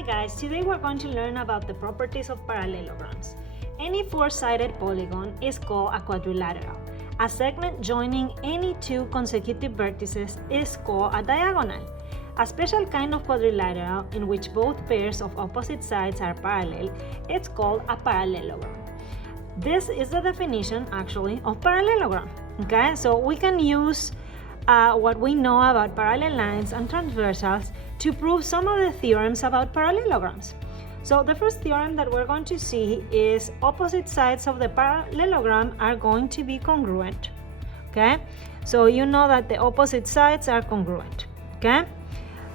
Hi guys, today we're going to learn about the properties of parallelograms. Any four-sided polygon is called a quadrilateral. A segment joining any two consecutive vertices is called a diagonal. A special kind of quadrilateral in which both pairs of opposite sides are parallel is called a parallelogram. This is the definition actually of parallelogram. Okay, so we can use what we know about parallel lines and transversals to prove some of the theorems about parallelograms. So the first theorem that we're going to see is opposite sides of the parallelogram are going to be congruent. Okay, so you know that the opposite sides are congruent. Okay,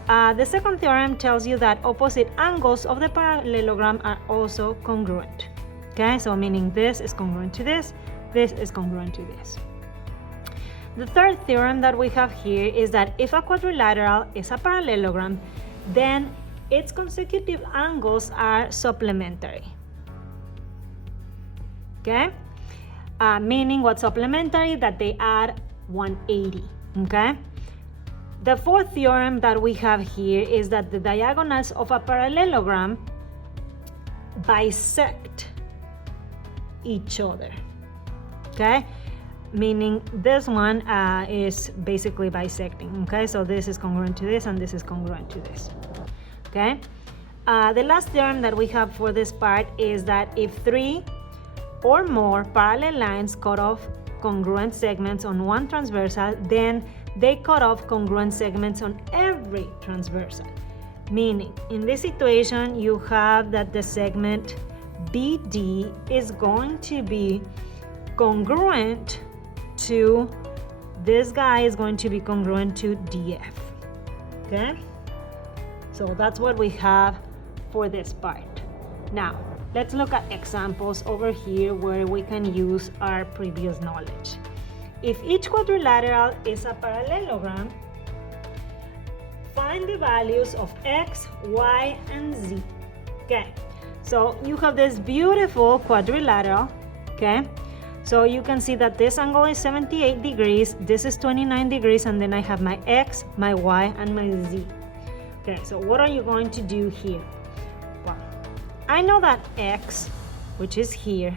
the second theorem tells you that opposite angles of the parallelogram are also congruent. Okay, so meaning this is congruent to this is congruent to this. The third theorem that we have here is that if a quadrilateral is a parallelogram, then its consecutive angles are supplementary. Okay? Meaning what supplementary? That they add 180. Okay? The fourth theorem that we have here is that the diagonals of a parallelogram bisect each other. Okay? Meaning this one is basically bisecting. Okay, so this is congruent to this and this is congruent to this. Okay, the last theorem that we have for this part is that if three or more parallel lines cut off congruent segments on one transversal, then they cut off congruent segments on every transversal. Meaning in this situation you have that the segment BD is going to be congruent to this guy is going to be congruent to DF. Okay, so that's what we have for this part. Now let's look at examples over here where we can use our previous knowledge. If each quadrilateral is a parallelogram, find the values of x, y, and z. Okay, so you have this beautiful quadrilateral. Okay, so you can see that this angle is 78 degrees, this is 29 degrees, and then I have my x, my y, and my z. Okay, so what are you going to do here? Well, I know that x, which is here,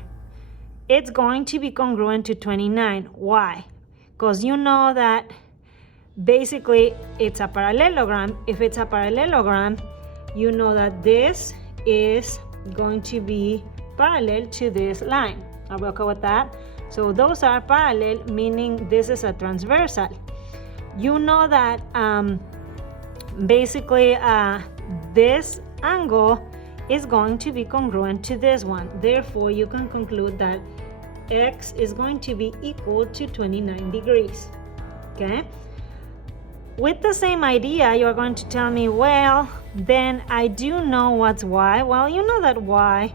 it's going to be congruent to 29. Why? Because you know that basically it's a parallelogram. If it's a parallelogram, you know that this is going to be parallel to this line. Are we okay with that? So those are parallel, meaning this is a transversal. You know that basically this angle is going to be congruent to this one. Therefore, you can conclude that x is going to be equal to 29 degrees. Okay? With the same idea, you're going to tell me, well, then I do know what's y. Well, you know that y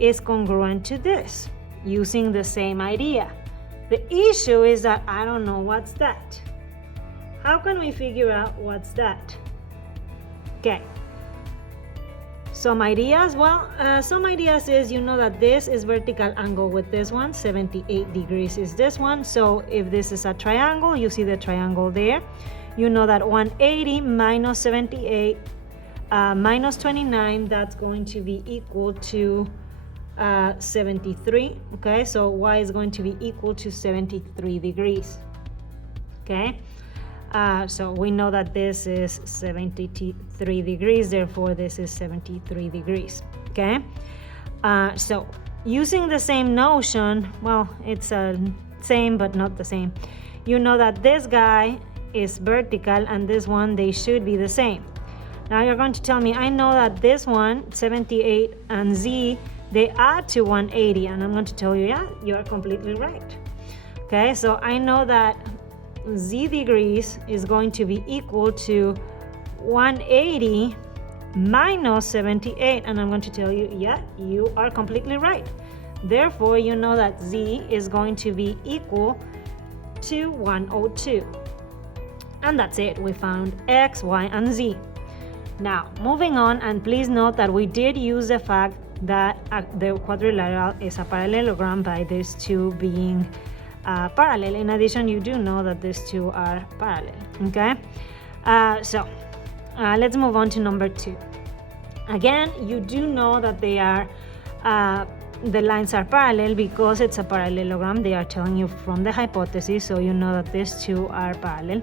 is congruent to this, using the same idea. The issue is that I don't know what's that. How can we figure out what's that? Okay. Some ideas, some ideas is you know that this is vertical angle with this one, 78 degrees is this one. So if this is a triangle, you see the triangle there. You know that 180 minus 78 minus 29, that's going to be equal to 73. Okay, so y is going to be equal to 73 degrees. Okay, so we know that this is 73 degrees, therefore this is 73 degrees. Okay, so using the same notion, well, it's same but not the same. You know that this guy is vertical and this one, they should be the same. Now you're going to tell me, I know that this one, 78 and z, they add to 180, and I'm going to tell you, yeah, you're completely right. Okay, so I know that z degrees is going to be equal to 180 minus 78, and I'm going to tell you, yeah, you are completely right. Therefore, you know that z is going to be equal to 102. And that's it, we found x, y, and z. Now, moving on, and please note that we did use the fact that the quadrilateral is a parallelogram by these two being parallel. In addition, you do know that these two are parallel. Okay, so let's move on to number 2. Again, you do know that they are the lines are parallel because it's a parallelogram. They are telling you from the hypothesis, so you know that these two are parallel.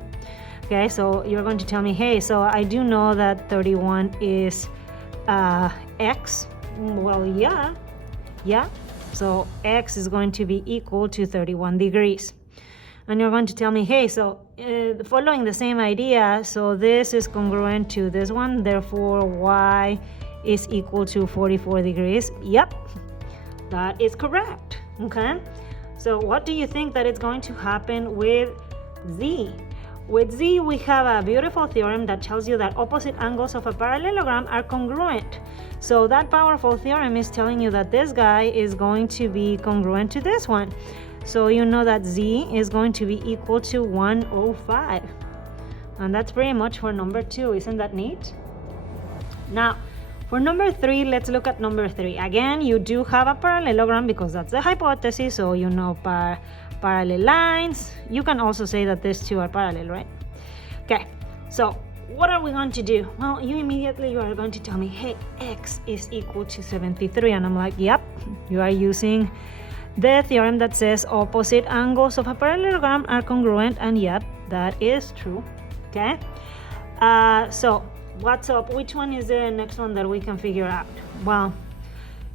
Okay, so you're going to tell me, hey, so I do know that 31 is x. Well, yeah. So x is going to be equal to 31 degrees. And you're going to tell me, hey, so following the same idea, so this is congruent to this one, therefore y is equal to 44 degrees. Yep, that is correct. Okay, so what do you think that is going to happen with z? With z, we have a beautiful theorem that tells you that opposite angles of a parallelogram are congruent. So that powerful theorem is telling you that this guy is going to be congruent to this one. So you know that z is going to be equal to 105. And that's pretty much for number 2. Isn't that neat? Now, for number 3, let's look at number 3. Again, you do have a parallelogram because that's the hypothesis. So you know parallel lines. You can also say that these two are parallel, right? Okay, so what are we going to do? Well, you are going to tell me, hey, x is equal to 73. And I'm like, yep, you are using the theorem that says opposite angles of a parallelogram are congruent, and yep, that is true. Okay, so what's up? Which one is the next one that we can figure out? Well,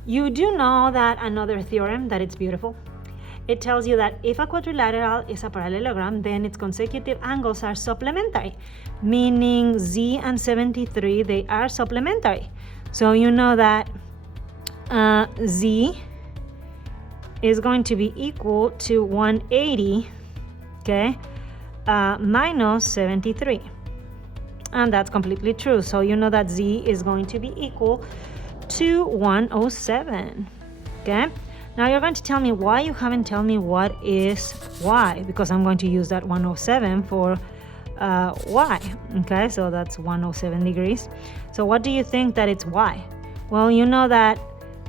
you do know that another theorem that it's beautiful. It tells you that if a quadrilateral is a parallelogram, then its consecutive angles are supplementary, meaning z and 73, they are supplementary. So you know that z is going to be equal to 180, okay, minus 73. And that's completely true. So you know that z is going to be equal to 107, okay? Now you're going to tell me why you haven't told me what is y, because I'm going to use that 107 for y, okay? So that's 107 degrees. So what do you think that it's y? Well, you know that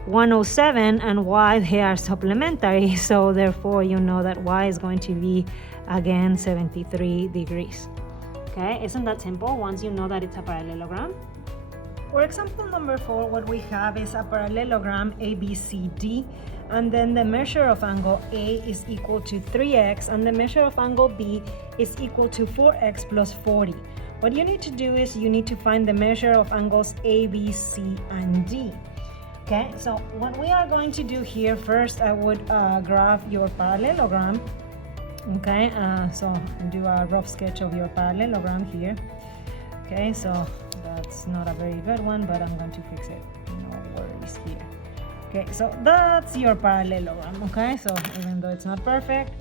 107 and y, they are supplementary, so therefore you know that y is going to be again 73 degrees. Okay, isn't that simple once you know that it's a parallelogram? For example number 4, what we have is a parallelogram ABCD, and then the measure of angle A is equal to 3x and the measure of angle B is equal to 4x plus 40. What you need to do is you need to find the measure of angles A, B, C, and D. Okay, so what we are going to do here, first I would graph your parallelogram. Okay, so do a rough sketch of your parallelogram here. Okay, so that's not a very good one, but I'm going to fix it. No worries here. Okay, so that's your parallelogram. Okay, so even though it's not perfect,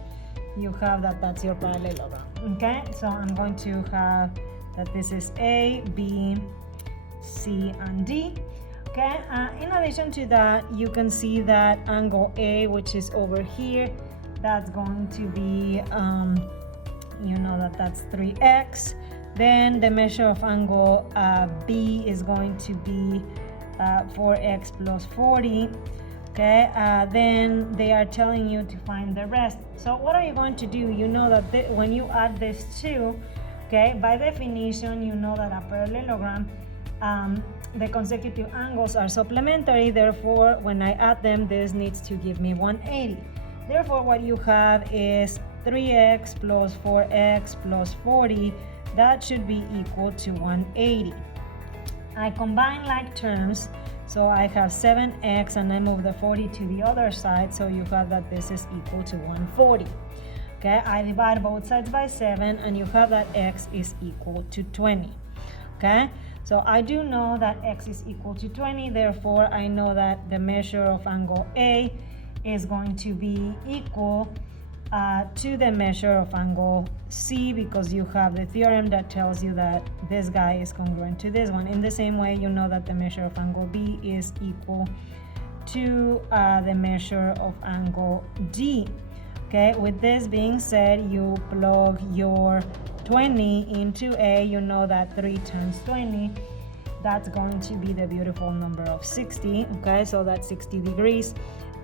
you have that's your parallelogram. Okay, so I'm going to have that this is A, B, C, and D. Okay, in addition to that, you can see that angle A, which is over here, that's going to be, you know that that's 3x. Then the measure of angle B is going to be 4x plus 40. Okay, then they are telling you to find the rest. So what are you going to do? You know that when you add these two, okay, by definition, you know that a parallelogram, the consecutive angles are supplementary. Therefore, when I add them, this needs to give me 180. Therefore, what you have is 3x plus 4x plus 40. That should be equal to 180. I combine like terms, so I have 7x and I move the 40 to the other side, so you have that this is equal to 140. Okay, I divide both sides by 7 and you have that x is equal to 20. Okay, so I do know that x is equal to 20, therefore I know that the measure of angle A is going to be equal to the measure of angle C, because you have the theorem that tells you that this guy is congruent to this one. In the same way, you know that the measure of angle B is equal to the measure of angle D. Okay, with this being said, you plug your 20 into A. You know that 3 times 20, that's going to be the beautiful number of 60. Okay, so that's 60 degrees.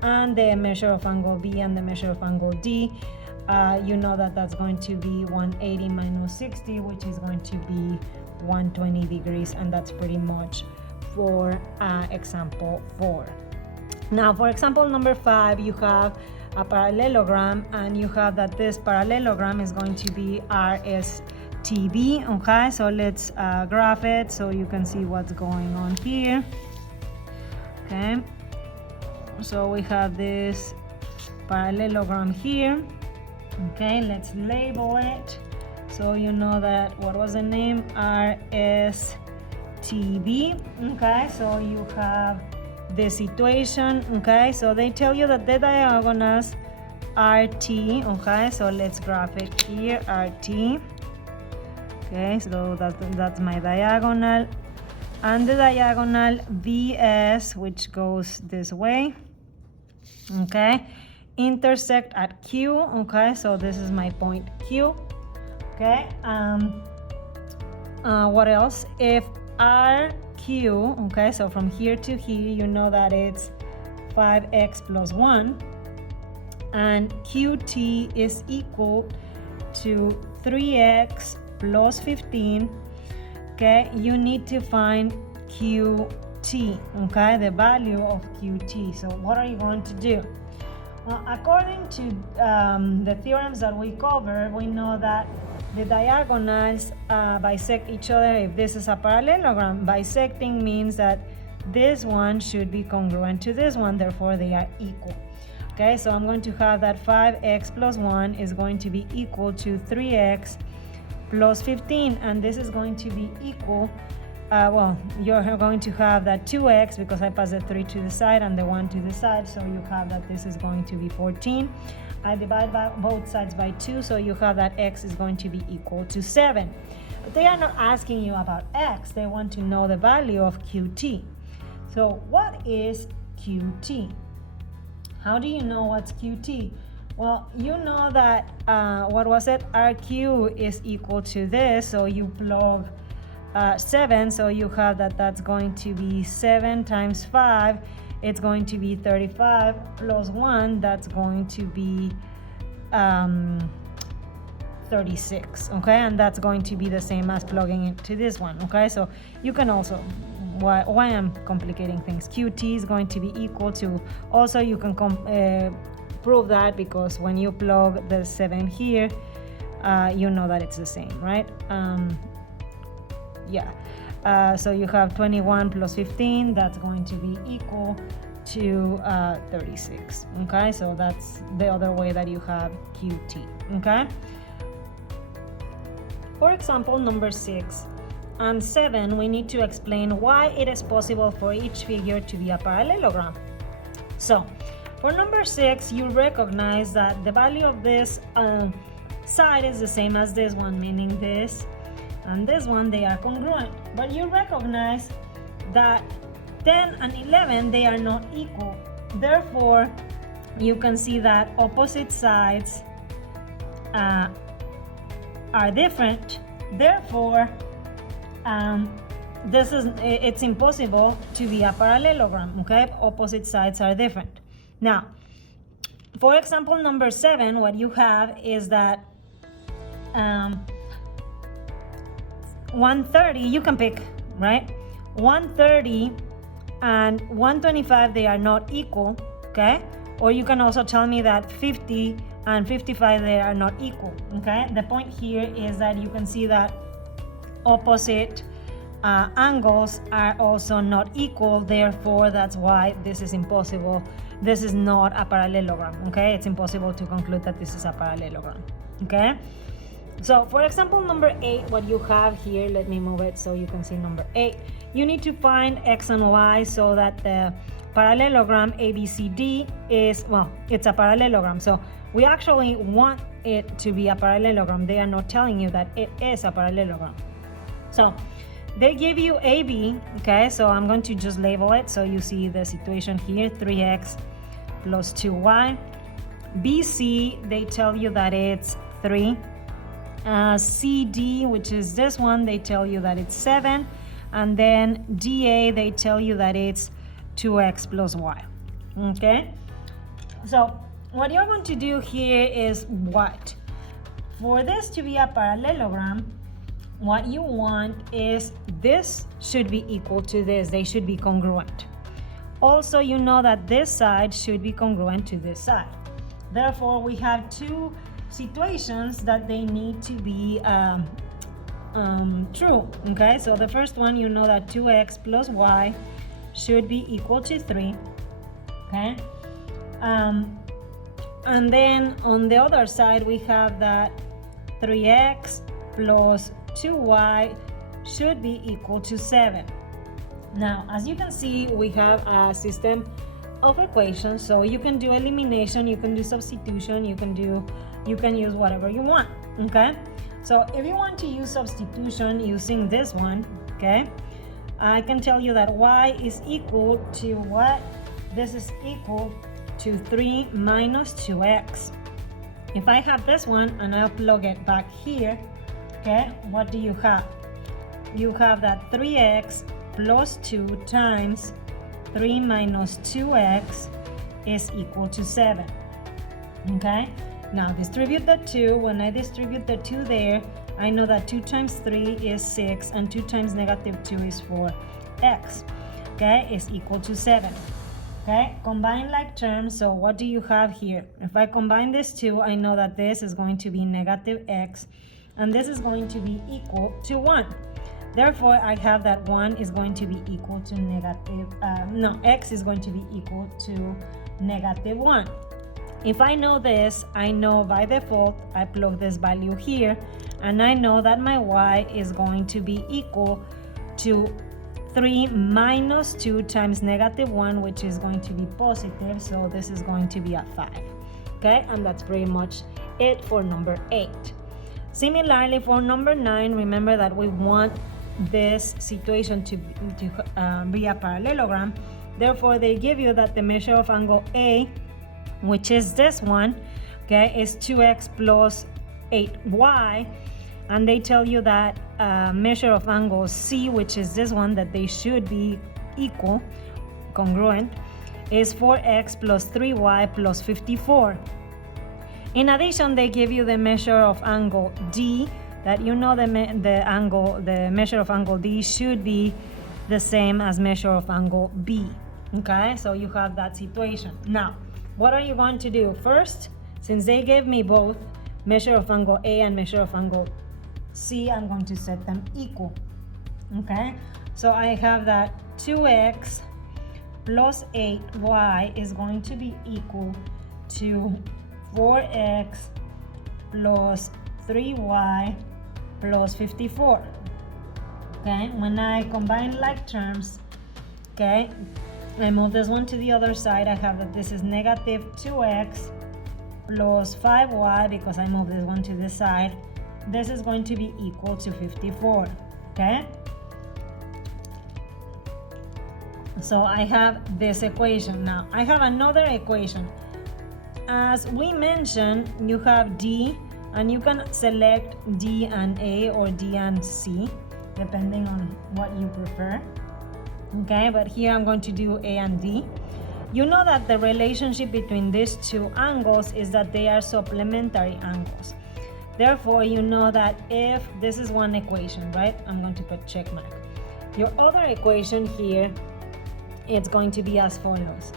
And the measure of angle B and the measure of angle D, you know that that's going to be 180 minus 60, which is going to be 120 degrees, and that's pretty much for example 4. Now for example number 5, you have a parallelogram, and you have that this parallelogram is going to be RSTB. Okay, so let's graph it so you can see what's going on here. Okay, so we have this parallelogram here. Okay, let's label it so you know that what was the name, RSTB. Okay, so you have this equation. Okay, so they tell you that the diagonals RT. Okay, so let's graph it here, RT. Okay, so that's my diagonal, and the diagonal VS, which goes this way. Okay, intersect at Q. Okay, so this is my point Q. Okay, what else? If RQ, okay, so from here to here, you know that it's 5x plus 1, and QT is equal to 3x plus 15. Okay, you need to find QT, okay, the value of QT. So what are you going to do? Well, according to the theorems that we covered, we know that the diagonals bisect each other if this is a parallelogram. Bisecting means that this one should be congruent to this one, therefore they are equal. Okay, so I'm going to have that 5x plus 1 is going to be equal to 3x plus 15, and this is going to be equal, well, you're going to have that 2x because I passed the 3 to the side and the 1 to the side, so you have that this is going to be 14. I divide by both sides by 2, so you have that x is going to be equal to 7. But they are not asking you about x, they want to know the value of QT. So what is QT? How do you know what's QT? Well, you know that, what was it? RQ is equal to this, so you plug 7, so you have that that's going to be 7 times 5. It's going to be 35 plus 1, that's going to be 36, okay? And that's going to be the same as plugging into this one, okay? So you can also, why I'm complicating things, QT is going to be equal to, also you can prove that because when you plug the 7 here, you know that it's the same, right? Yeah. So you have 21 plus 15, that's going to be equal to 36, okay? So that's the other way that you have QT, okay? For example, number 6 and 7, we need to explain why it is possible for each figure to be a parallelogram. So, for number 6, you recognize that the value of this side is the same as this one, meaning this and this one, they are congruent. But you recognize that 10 and 11, they are not equal. Therefore, you can see that opposite sides are different. Therefore, it's impossible to be a parallelogram, okay? Opposite sides are different. Now, for example, number 7, what you have is that 130, you can pick, right? 130 and 125, they are not equal, okay? Or you can also tell me that 50 and 55, they are not equal, okay? The point here is that you can see that opposite angles are also not equal, therefore that's why this is impossible. This is not a parallelogram, okay? It's impossible to conclude that this is a parallelogram, okay? So for example, number 8, what you have here, let me move it so you can see number 8. You need to find x and y so that the parallelogram ABCD is, well, it's a parallelogram. So we actually want it to be a parallelogram. They are not telling you that it is a parallelogram. So they give you AB, okay? So I'm going to just label it so you see the situation here, 3x plus 2y. BC, they tell you that it's 3. CD, which is this one, they tell you that it's 7. And then DA, they tell you that it's 2x plus y, okay? So what you're going to do here is what? For this to be a parallelogram, what you want is this should be equal to this. They should be congruent. Also, you know that this side should be congruent to this side. Therefore, we have two situations that they need to be true. Okay, so the first one, you know that 2x plus y should be equal to 3. Okay, and then on the other side, we have that 3x plus 2y should be equal to 7. Now, as you can see, we have a system of equations, so you can do elimination, you can do substitution, you can use whatever you want. Okay, so if you want to use substitution using this one, okay, I can tell you that y is equal to what? This is equal to 3 minus 2x. If I have this one and I'll plug it back here, okay, what do you have? You have that 3x plus 2 times 3 minus 2x is equal to 7. Okay, now distribute the 2. When I distribute the 2 there, I know that 2 times 3 is 6 and 2 times negative 2 is 4x. Okay, is equal to 7. Okay, combine like terms. So what do you have here? If I combine this 2, I know that this is going to be negative x and this is going to be equal to 1. Therefore, I have that 1 is going to be equal to x is going to be equal to negative 1. If I know this, I know by default, I plug this value here, and I know that my y is going to be equal to 3 minus 2 times negative 1, which is going to be positive, so this is going to be at 5. Okay, and that's pretty much it for number 8. Similarly, for number 9, remember that we want this situation to be a parallelogram. Therefore, they give you that the measure of angle A, which is this one, okay, is 2x plus 8y, and they tell you that measure of angle C, which is this one, that they should be equal, congruent, is 4x plus 3y plus 54. In addition, they give you the measure of angle D, that you know the measure of angle D should be the same as measure of angle B. Okay, so you have that situation. Now, what are you going to do? First, since they gave me both measure of angle A and measure of angle C, I'm going to set them equal. Okay, so I have that 2x plus 8y is going to be equal to 4x plus 3y plus 54. Okay, when I combine like terms, okay, I move this one to the other side. I have that this is negative 2x plus 5y, because I move this one to the side. This is going to be equal to 54. Okay, so I have this equation. Now I have another equation. As we mentioned, you have D, and you can select D and A or D and C, depending on what you prefer. Okay, but here I'm going to do A and D. You know that the relationship between these two angles is that they are supplementary angles. Therefore, you know that if this is one equation, right? I'm going to put check mark. Your other equation here, it's going to be as follows.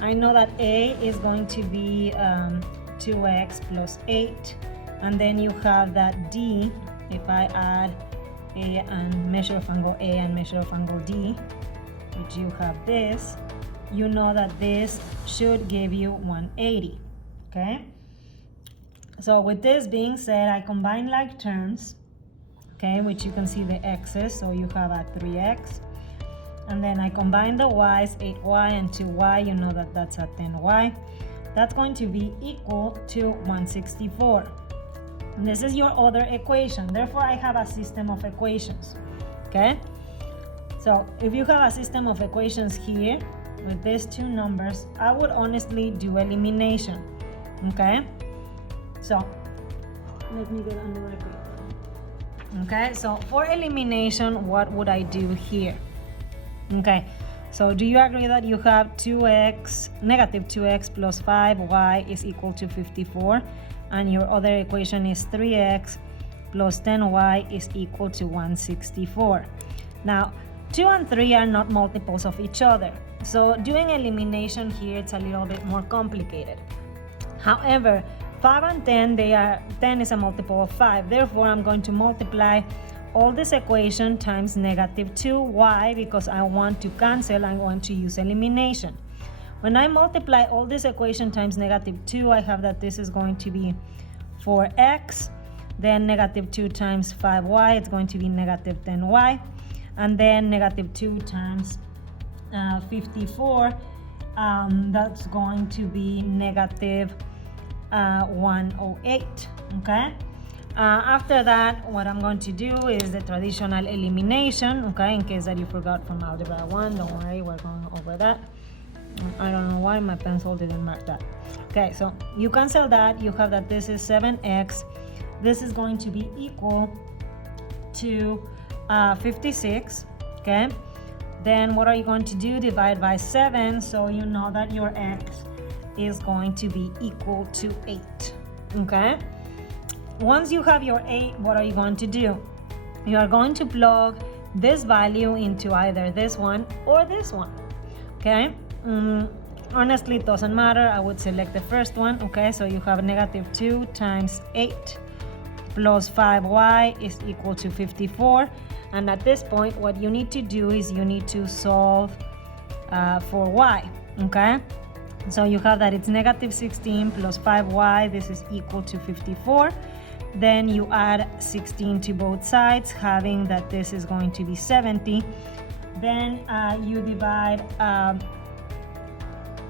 I know that A is going to be 2x plus 8, and then you have that D. If I add A and measure of angle A and measure of angle D, which you have this, you know that this should give you 180. Okay, so with this being said, I combine like terms, okay, which you can see the x's, so you have a 3x, and then I combine the y's, 8y and 2y, you know that that's a 10y. That's going to be equal to 164. And this is your other equation. Therefore, I have a system of equations. Okay, so if you have a system of equations here with these two numbers, I would honestly do elimination. Okay, so let me get another paper. Okay, so for elimination, what would I do here? Okay, so do you agree that you have negative 2x plus 5y is equal to 54, and your other equation is 3x plus 10y is equal to 164. Now, 2 and 3 are not multiples of each other. So doing elimination here, it's a little bit more complicated. However, 5 and 10, 10 is a multiple of 5. Therefore, I'm going to multiply all this equation times negative 2. Why? Because I want to cancel. I want to use elimination. When I multiply all this equation times negative 2, I have that this is going to be 4x. Then negative 2 times 5y, it's going to be negative 10y. And then negative 2 times 54, that's going to be negative 108, okay? After that, what I'm going to do is the traditional elimination, okay? In case that you forgot from Algebra 1, don't worry, we're going over that. I don't know why my pencil didn't mark that. Okay, so you cancel that, you have that this is 7x. This is going to be equal to 56, okay? Then what are you going to do? Divide by 7, so you know that your x is going to be equal to 8, okay? Once you have your 8, what are you going to do? You are going to plug this value into either this one or this one, okay? Honestly, it doesn't matter. I would select the first one, okay? So you have negative 2 times 8 plus 5y is equal to 54. And at this point, what you need to do is you need to solve for y, okay? So you have that it's negative 16 plus 5y, this is equal to 54. Then you add 16 to both sides, having that this is going to be 70. Then you divide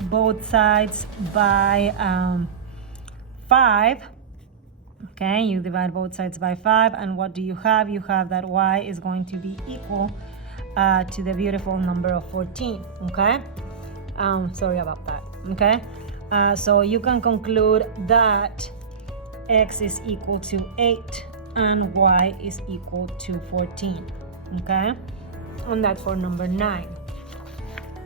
both sides by 5. Okay, you divide both sides by 5, and what do you have? You have that y is going to be equal to the beautiful number of 14, okay? Sorry about that, okay? So you can conclude that x is equal to 8 and y is equal to 14, okay? And that's for number 9.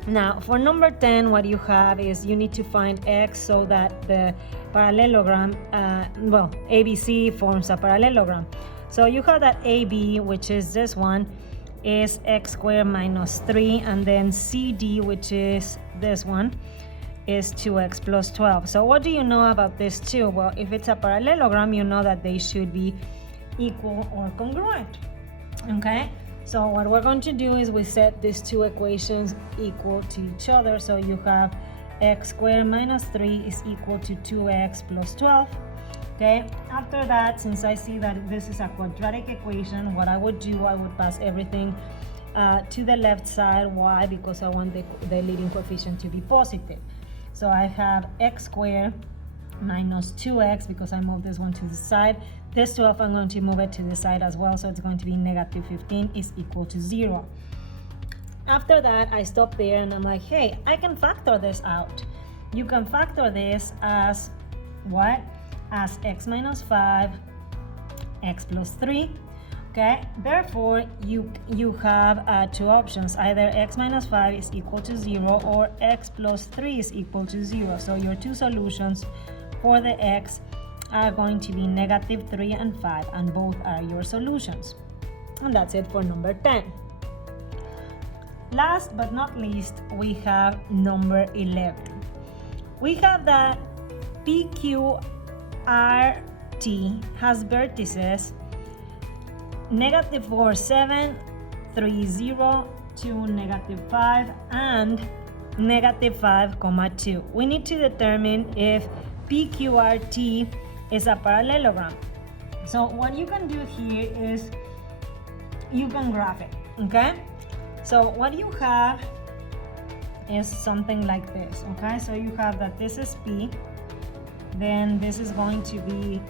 Now, for number 10, what you have is you need to find x so that the parallelogram, ABC forms a parallelogram. So you have that AB, which is this one, is x squared minus 3, and then CD, which is this one, is 2x plus 12. So what do you know about this two? Well, if it's a parallelogram, you know that they should be equal or congruent, okay? So what we're going to do is we set these two equations equal to each other. So you have x squared minus 3 is equal to 2x plus 12. Okay, after that, since I see that this is a quadratic equation, what I would do, I would pass everything to the left side. Why? Because I want the leading coefficient to be positive. So I have x squared minus 2x, because I moved this one to the side. This 12, I'm going to move it to the side as well, so it's going to be negative 15 is equal to 0. After that, I stop there and I'm like, hey, I can factor this out. You can factor this as what? As x minus 5, x plus 3. Okay, therefore you have two options. Either x minus 5 is equal to 0 or x plus 3 is equal to 0. So your two solutions for the x are going to be negative 3 and 5, and both are your solutions. And that's it for number 10. Last but not least, we have number 11. We have that PQRT has vertices negative 4, 7, 3, 0, 2, negative 5, and negative 5, 2. We need to determine if PQRT is a parallelogram. So what you can do here is you can graph it, okay? So what you have is something like this, okay? So you have that this is P, then this is going to be,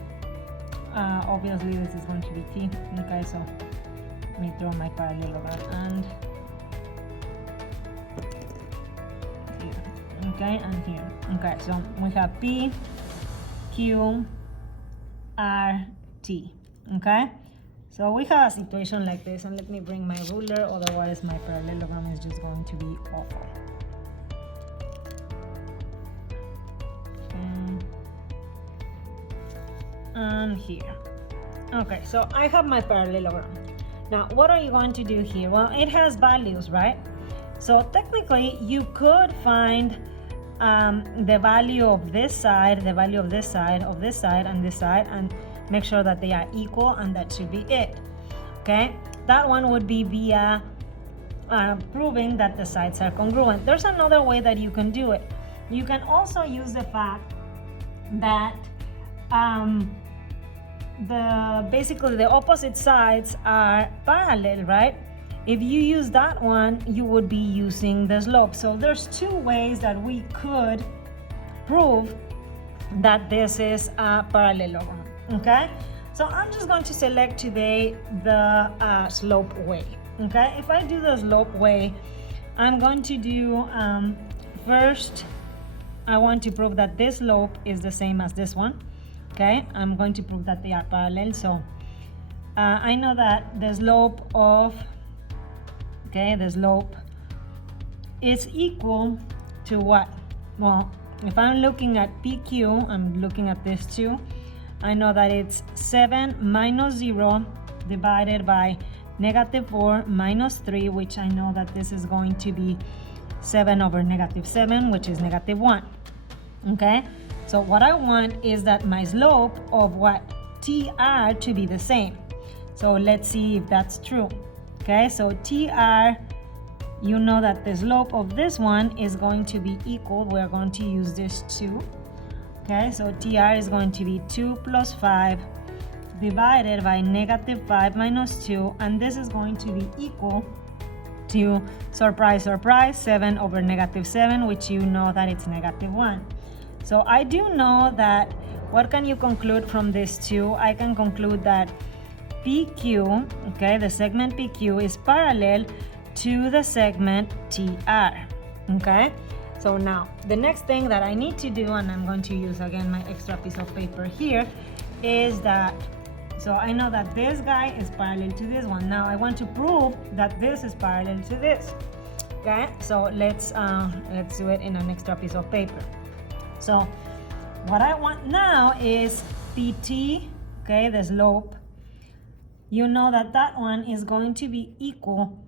obviously this is going to be T, okay? So let me draw my parallelogram and here, okay, and here. Okay, so we have P, Q, R, T, okay? So we have a situation like this, and let me bring my ruler, otherwise my parallelogram is just going to be awful. And here, Okay, so I have my parallelogram. Now, what are you going to do here? Well, it has values, right? So technically, you could find the value of this side, the value of this side, of this side, and this side, and make sure that they are equal, and that should be it. Okay, that one would be via proving that the sides are congruent. There's another way that you can do it. You can also use the fact that basically the opposite sides are parallel, right? If you use that one, you would be using the slope. So there's two ways that we could prove that this is a parallelogram. Okay, so I'm just going to select today the slope way. Okay, if I do the slope way, I'm going to do first, I want to prove that this slope is the same as this one. Okay, I'm going to prove that they are parallel. So I know that the slope of, okay, the slope is equal to what? Well, if I'm looking at PQ, I'm looking at this too. I know that it's 7 minus 0 divided by -4 minus 3, which I know that this is going to be 7 over -7, which is -1. Okay, so what I want is that my slope of what? TR to be the same. So let's see if that's true. Okay, so TR, you know that the slope of this one is going to be equal. We're going to use this 2. Okay, so TR is going to be 2 plus 5 divided by -5 minus 2, and this is going to be equal to, surprise, surprise, 7 over -7, which you know that it's -1. So I do know that, what can you conclude from this two? I can conclude that PQ, okay, the segment PQ is parallel to the segment TR. Okay, so now the next thing that I need to do, and I'm going to use again my extra piece of paper here, is that, so I know that this guy is parallel to this one. Now I want to prove that this is parallel to this. Okay, so let's do it in an extra piece of paper. So what I want now is PT, okay, the slope. You know that that one is going to be equal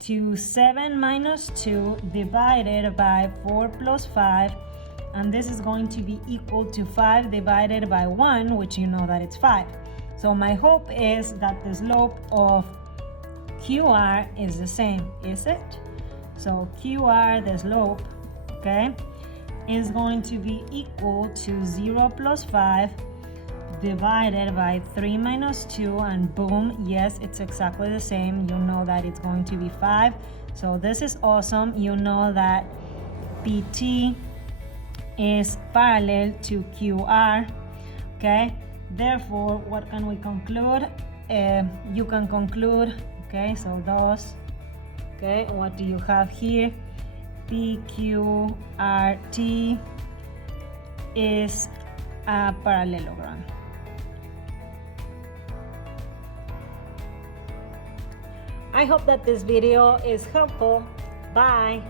to 7 minus 2 divided by 4 plus 5, and this is going to be equal to 5 divided by 1, which you know that it's 5. So my hope is that the slope of QR is the same, is it? So QR, the slope, okay, is going to be equal to 0 plus 5 divided by 3 minus 2, and boom, yes, it's exactly the same. You know that it's going to be 5. So this is awesome. You know that PT is parallel to QR. Okay, therefore, what can we conclude? You can conclude, okay, so those, okay, what do you have here? PQRT is a parallelogram. I hope that this video is helpful. Bye.